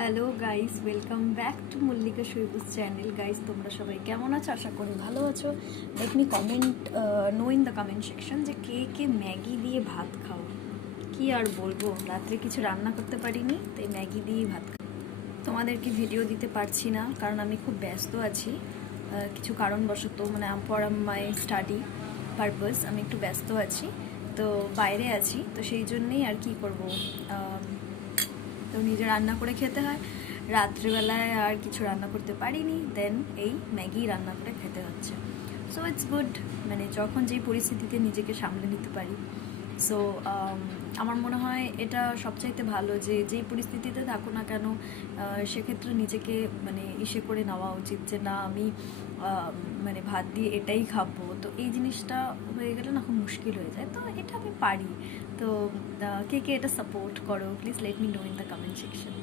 Hello guys, welcome back to Mallika শৈবুস channel. Guys, তোমরা সবাই কেমন আছো? আশা করি ভালো আছো। Let me comment know in the comment section যে কে কে ম্যাগি দিয়ে ভাত খাও। কি আর বলবো, রাত্রে কিছু রান্না করতে পারিনি, তাই ম্যাগি দিয়েই ভাত খাও। তোমাদেরকে ভিডিও দিতে পারছি না কারণ আমি খুব ব্যস্ত আছি। কিছু কারণবশত মানে ফর মাই স্টাডি পারপাস আমি একটু ব্যস্ত আছি, তো বাইরে আছি, তো সেই জন্যেই আর কি করব, তো নিজে রান্না করে খেতে হয়। রাত্রিবেলায় আর কিছু রান্না করতে পারিনি, দেন এই ম্যাগি রান্না করে খেতে হচ্ছে। সো ইটস গুড, মানে যখন যেই পরিস্থিতিতে নিজেকে সামলে নিতে পারি। সো আমার মনে হয় এটা সবচাইতে ভালো যে যেই পরিস্থিতিতে থাকো না কেন, সেক্ষেত্রে নিজেকে মানে ইসে করে নেওয়া উচিত যে না আমি মানে ভাত দিয়ে এটাই খাবো। তো এই জিনিসটা হয়ে গেলে না খুব মুশকিল হয়ে যায়, তো এটা আমি পারি। তো কে কে এটা সাপোর্ট করো, please let me no in the comment section.